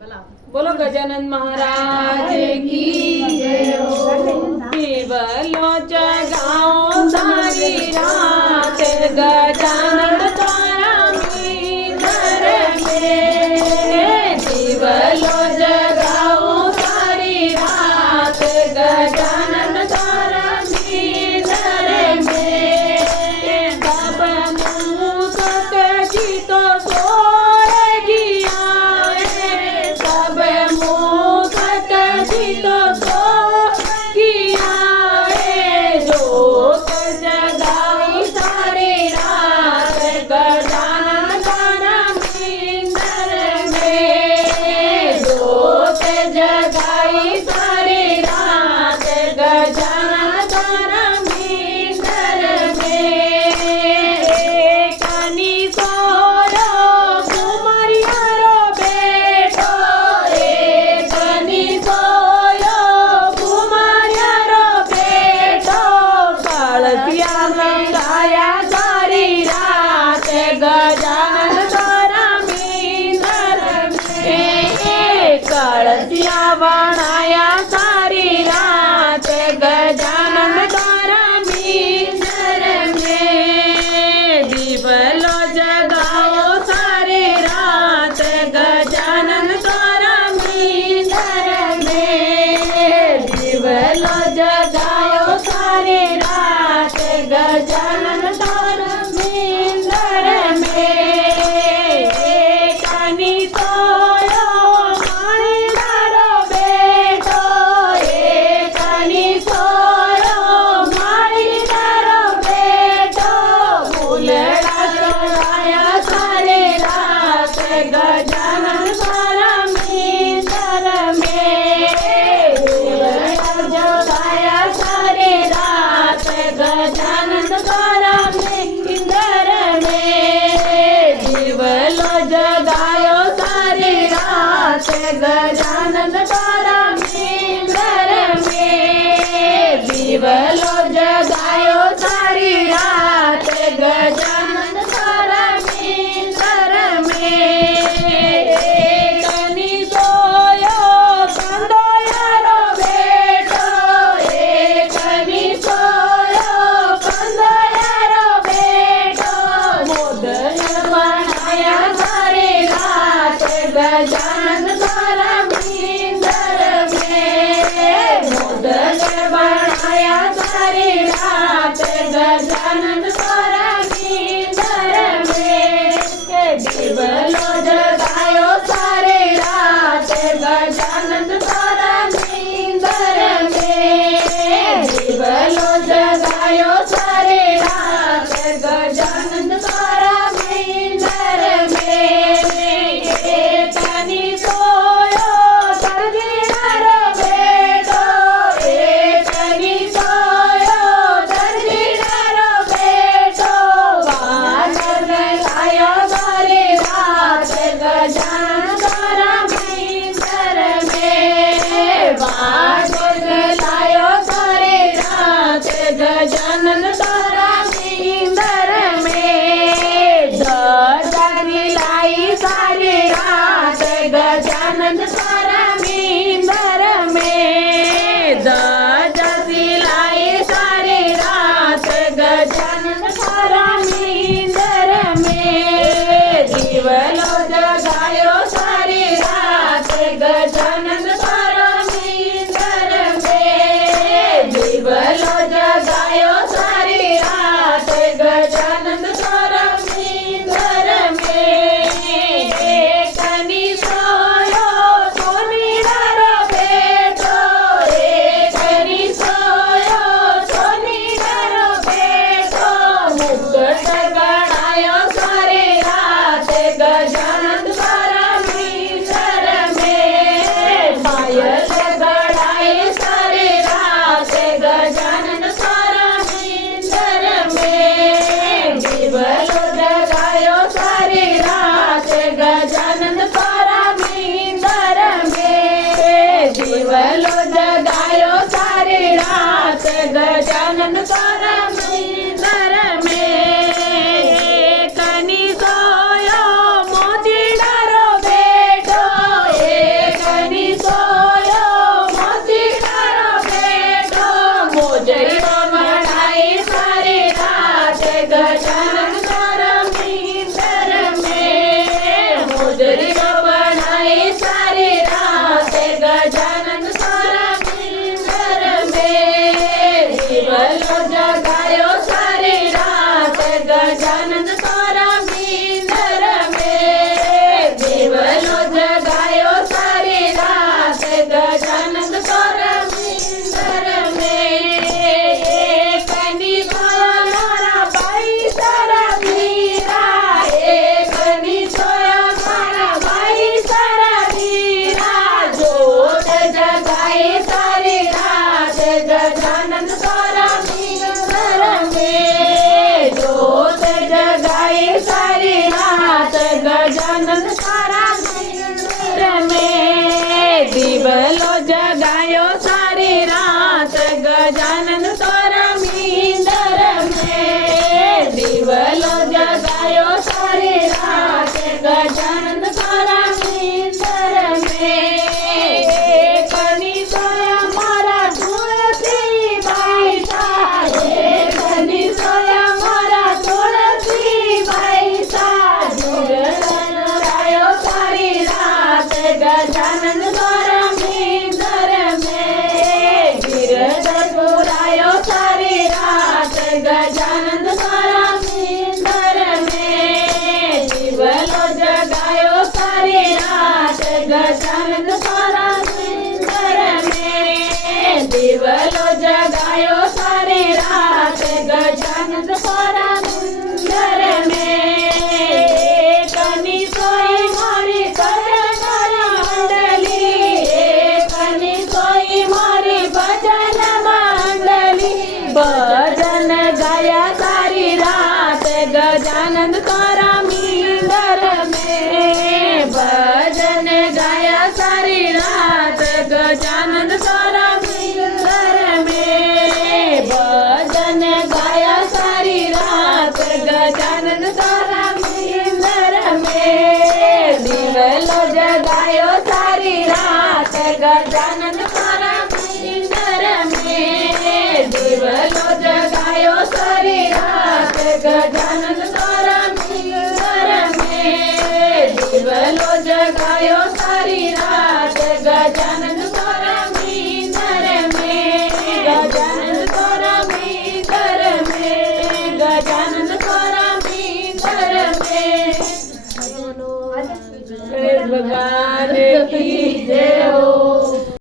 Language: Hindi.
बोलो गजानन महाराज की जय हो। केवलो जगाओ सारी रात गजानन तारा मींदर में। केवलो जगाओ सारी रात गजानन तारा मींदर में। सब मूसक जी तो सोए गिया, सब मूसक जी तो सो गिया। जोत जगाई सारी रात गजानन तारा मींदर में। जोत जगाई सारी रात गजानन तारा मींदर में। कनी सोरो कुमारिया रो बेटो, कनी सोयो कुमारिया रो बेटो। कलसिया मंगाया सारी रात गजानन तारा मींदर में। कलसिया बनाया सारी रात गजानन तारा मींदर में। दिवलो जगाओ सारी रात गजानन तारा मींदर में। दिवलो जगाओ सारी रात गजानन तारा मींदर में। कनी सोयो माणिदारो बेटो, कनी सोयो माणिदारो बेटो। फूलड़ा चढ़ाया सारी रात गजानन तारा मींदर में। जगाया सारी रात गजानन तारा मींदर में। दिवलो जगायो सारी रात गजानन तारा मींदर में। दिवलो जगायो सारी रात गजानन तारा मींदर में। कनी सोयो कंदयारो बेटो, कनी सोयो कंदयारो बेटो। मोदन बनाया सारी रात गजानन तारा मींदर में। मोदन बनाया सारी रात गजानन तारा मींदर में। दिवलो जगायो सारी रात गजानन तारा मींदर में। दिवलो जगायो सारी रात गजानन तारा मींदर में। कनी सोयो दर्जीनारो बेटो, कनी सोयो दर्जीनारो बेटो। बादल लायो सारी रात गजानन तारा मींदर में। बादल लायो सारी रात गजानन तारा मींदर में। ध्वजा लाई सारी रात गजानन तारा मींदर में। ध्वजा लाई सारी रात गजानन तारा मींदर में। दिवलो जगायो सारी रात गजानन तारा मींदर में। दिवलो जगायो सारी रात गजानन तारा मींदर में। कनी सोयो सोनीडारो बेटो, कनी सोयो सोनीडारो बेटो। मुकुट गड़ायो सारी रात गजानन तारा मींदर में। पायल गड़ाई सारी रात गजानन तारा मींदर में। दिवलो जगायो सारी रात गजानन तारा मींदर में। दिवलो जगायो सारी रात गजानन तारा मींदर में। कनी सोयो मोजीडारो बेटो, गजानन द्वारा नींदर में गिरधर पुरायो सारी रात गजानन द्वारा नींदर में दिवलो जगायो सारी रात गजानन द्वारा नींदर में दिवलो जगायो सारी रात गजानन द्वारा नींदर में कनी सोई मारी करनार मंडली कनी सोई मारी भजन मंडली भजन गाया सारी रात गजानन द्वारा नींदर में भजन गाया सारी रात गजानन द्वारा नींदर में भजन गाया सारी रात गजानन द्वारा नींदर में दिवलो जगायो सारी रात गजानन द्वारा नींदर में दिवलो जगायो सारी रात गजानन